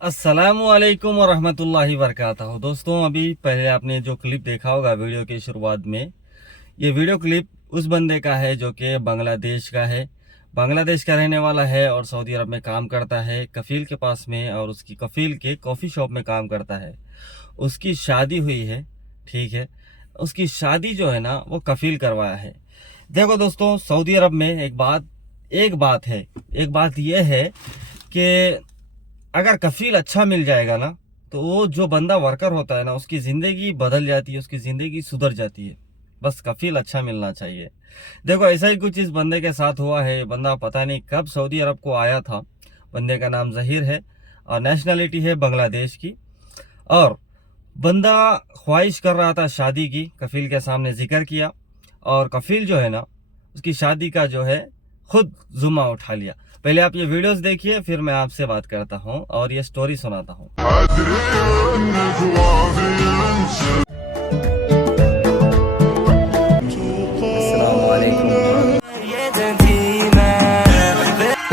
अस्सलामुअलैकुम वरहमतुल्लाहि वबरकातुहू। दोस्तों, अभी पहले आपने जो क्लिप देखा होगा वीडियो के शुरुआत में, ये वीडियो क्लिप उस बंदे का है जो कि बांग्लादेश का है, बांग्लादेश का रहने वाला है और सऊदी अरब में काम करता है कफील के पास में, और उसकी कफील के कॉफ़ी शॉप में काम करता है। उसकी शादी हुई है, ठीक है। उसकी शादी जो है ना वो कफील करवाया है। देखो दोस्तों, सऊदी अरब में एक बात यह है कि अगर कफील अच्छा मिल जाएगा ना, तो वो जो बंदा वर्कर होता है ना, उसकी ज़िंदगी बदल जाती है, उसकी ज़िंदगी सुधर जाती है। बस कफील अच्छा मिलना चाहिए। देखो, ऐसा ही कुछ इस बंदे के साथ हुआ है। बंदा पता नहीं कब सऊदी अरब को आया था। बंदे का नाम ज़हीर है और नेशनलिटी है बांग्लादेश की। और बंदा ख्वाहिश कर रहा था शादी की, कफील के सामने जिक्र किया, और कफील जो है ना उसकी शादी का जो है खुद जुम्मा उठा लिया। पहले आप ये वीडियोस देखिए, फिर मैं आपसे बात करता हूँ और ये स्टोरी सुनाता हूँ।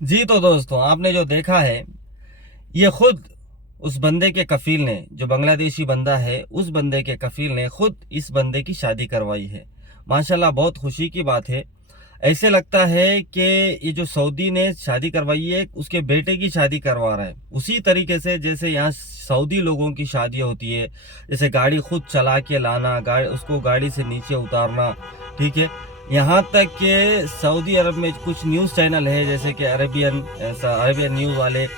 जी तो दोस्तों, आपने जो देखा है, ये खुद उस बंदे के कफील ने, जो बांग्लादेशी बंदा है, उस बंदे के कफील ने खुद इस बंदे की शादी करवाई है। माशाल्लाह, बहुत खुशी की बात है। ऐसे लगता है कि ये जो सऊदी ने शादी करवाई है, उसके बेटे की शादी करवा रहा है। उसी तरीके से जैसे यहाँ सऊदी लोगों की शादी होती है, जैसे गाड़ी खुद चला के लाना, उसको गाड़ी से नीचे उतारना, ठीक है। यहाँ तक कि सऊदी अरब में कुछ न्यूज़ चैनल है, जैसे कि अरेबियन न्यूज़ वाले,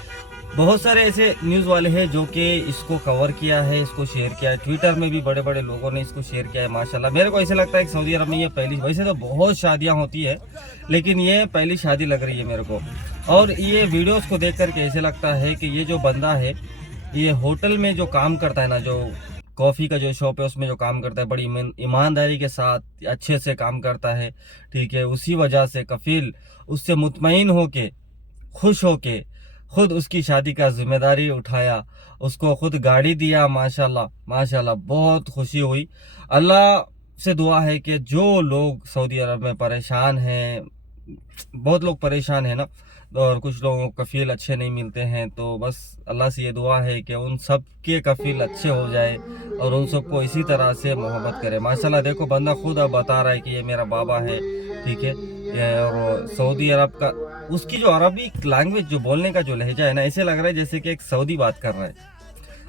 बहुत सारे ऐसे न्यूज़ वाले हैं जो कि इसको कवर किया है, इसको शेयर किया है। ट्विटर में भी बड़े बड़े लोगों ने इसको शेयर किया है। माशाल्लाह, मेरे को ऐसे लगता है कि सऊदी अरब में ये पहली, वैसे तो बहुत शादियां होती है, लेकिन ये पहली शादी लग रही है मेरे को। और ये वीडियोस को देख करके ऐसे लगता है कि ये जो बंदा है, ये होटल में जो काम करता है ना, जो कॉफ़ी का जो शॉप है उसमें जो काम करता है, बड़ी ईमानदारी के साथ अच्छे से काम करता है, ठीक है। उसी वजह से कफील उससे मुतमईन होके, खुश होके खुद उसकी शादी का जिम्मेदारी उठाया, उसको खुद गाड़ी दिया। माशाल्लाह माशाल्लाह, बहुत खुशी हुई। अल्लाह से दुआ है कि जो लोग सऊदी अरब में परेशान हैं, बहुत लोग परेशान हैं ना, और कुछ लोगों को कफील अच्छे नहीं मिलते हैं, तो बस अल्लाह से ये दुआ है कि उन सब के कफील अच्छे हो जाए और उन सबको इसी तरह से मोहब्बत करे। माशाल्लाह, देखो बंदा खुद अब बता रहा है कि ये मेरा बाबा है, ठीक है। और सऊदी अरब का, उसकी जो अरबिक लैंग्वेज, जो बोलने का जो लहजा है ना, ऐसे लग रहा है जैसे कि एक सऊदी बात कर रहा है।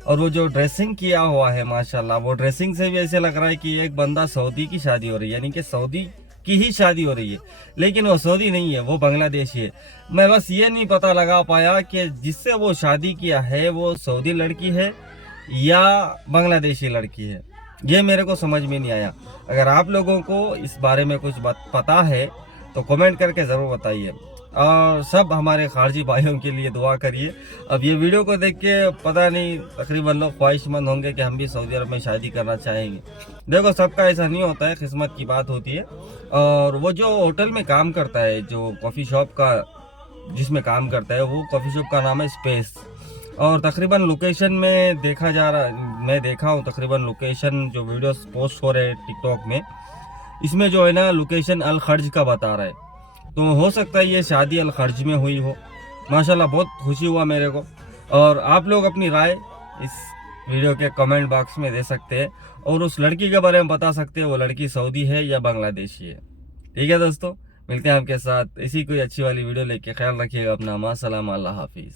और वो जो ड्रेसिंग किया हुआ है, माशाल्लाह, वो ड्रेसिंग से भी ऐसे लग रहा है कि एक बंदा सऊदी की शादी हो रही है, यानी कि सऊदी की ही शादी हो रही है। लेकिन वो सऊदी नहीं है, वो बांग्लादेशी है। मैं बस ये नहीं पता लगा पाया कि जिससे वो शादी किया है वो सऊदी लड़की है या बांग्लादेशी लड़की है, ये मेरे को समझ में नहीं आया। अगर आप लोगों को इस बारे में कुछ पता है तो कमेंट करके ज़रूर बताइए, और सब हमारे खारजी भाइयों के लिए दुआ करिए। अब ये वीडियो को देख के पता नहीं तकरीबन लोग ख्वाहिशमंद होंगे कि हम भी सऊदी अरब में शादी करना चाहेंगे। देखो, सबका ऐसा नहीं होता है, किस्मत की बात होती है। और वो जो होटल में काम करता है, जो कॉफ़ी शॉप का जिसमें काम करता है, वो कॉफ़ी शॉप का नाम है स्पेस। और तकरीबन लोकेशन में देखा जा रहा, मैं देखा हूँ तकरीबन लोकेशन जो वीडियोस पोस्ट हो रहे हैं टिकटॉक में, इसमें जो है ना लोकेशन अल खर्ज का बता रहा है। तो हो सकता है ये शादी अल खर्ज में हुई हो। माशाल्लाह, बहुत खुशी हुआ मेरे को। और आप लोग अपनी राय इस वीडियो के कमेंट बॉक्स में दे सकते हैं, और उस लड़की के बारे में बता सकते हैं वो लड़की सऊदी है या बांग्लादेशी है। ठीक है दोस्तों, मिलते हैं आपके साथ इसी कोई अच्छी वाली वीडियो लेके। ख्याल रखिएगा अपना। मां सलाम, अल्लाह हाफिज़।